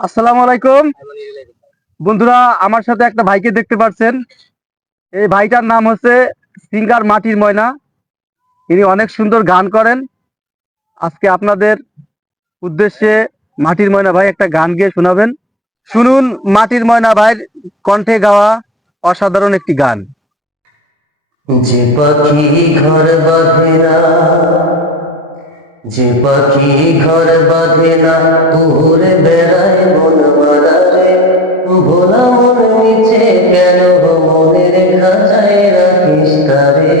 আসসালামু আলাইকুম। বন্ধুরা, আমার সাথে একটা ভাইকে দেখতে পাচ্ছেন। এই ভাইটার নাম হচ্ছে সিঙ্গার মাটির ময়না। ইনি অনেক সুন্দর গান করেন। আজকে আপনাদের উদ্দেশ্যে মাটির ময়না ভাই একটা গান গেয়ে শোনাবেন। শুনুন, মাটির ময়না ভাইয়ের কণ্ঠে গাওয়া অসাধারণ একটি গান। যে পাখি ঘর বাঁধে না, যে পাখি ঘর বাঁধে না উড়ে মনের খাঁচায় রাখিস তারে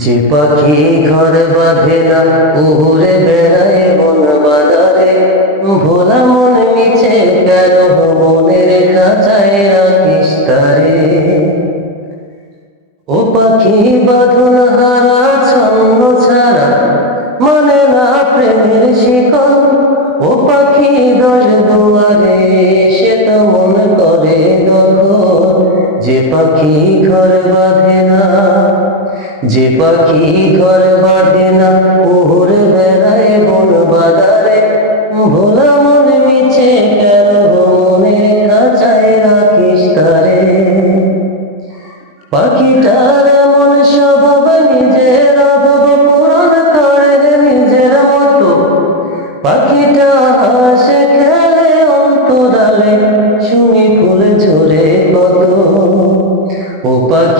যে পাখি ঘর বাঁধে না উড়ে বেড়ায় মন মারারে ভোলা মন নিচে কেন মনের খাঁচায় রাখিস তারে ও পাখি বাঁধন হারা, ছন্দ ছাড়া মানে না প্রেমের শিকল। ও পাখি দশ দুয়ারে, সে তো মন করে যে পাখি ঘর বাঁধে না, যে পাখি ঘর বাঁধে না উড়ে বেড়ায় বন বাদারে ভোলা মন মিছে কেন মনে কাচায় রাখিস তারে? পাখিটার এমন স্বভাব, নিজের অভাব পূরণ করে নিজের মতো। পাখিটা হাসে, খেলে অন্তরালে শুনি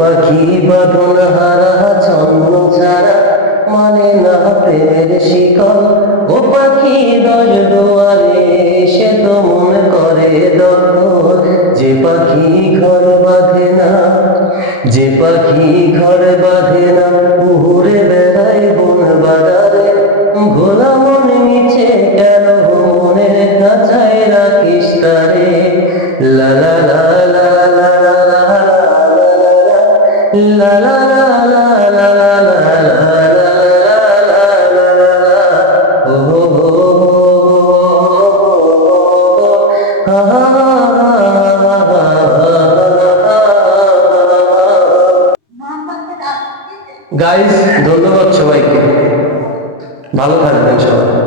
পাখি বাঁধন হারা ছন্ন ছাড়া মানে না প্রেমের শিকল। ও পাখি দশ দুয়ারে, সে তো করে দখল যে পাখি ঘর বাঁধে না, যে পাখি ঘর বাঁধে না উড়ে বেড়ায় বন বাদারে ভোলা মন নিচে কেন মনে কাছায় রাখিস তারে। লা লা লা লা লা লা লা লা ধন্যবাদ সবাইকে। ভালো থাকবেন সবাই।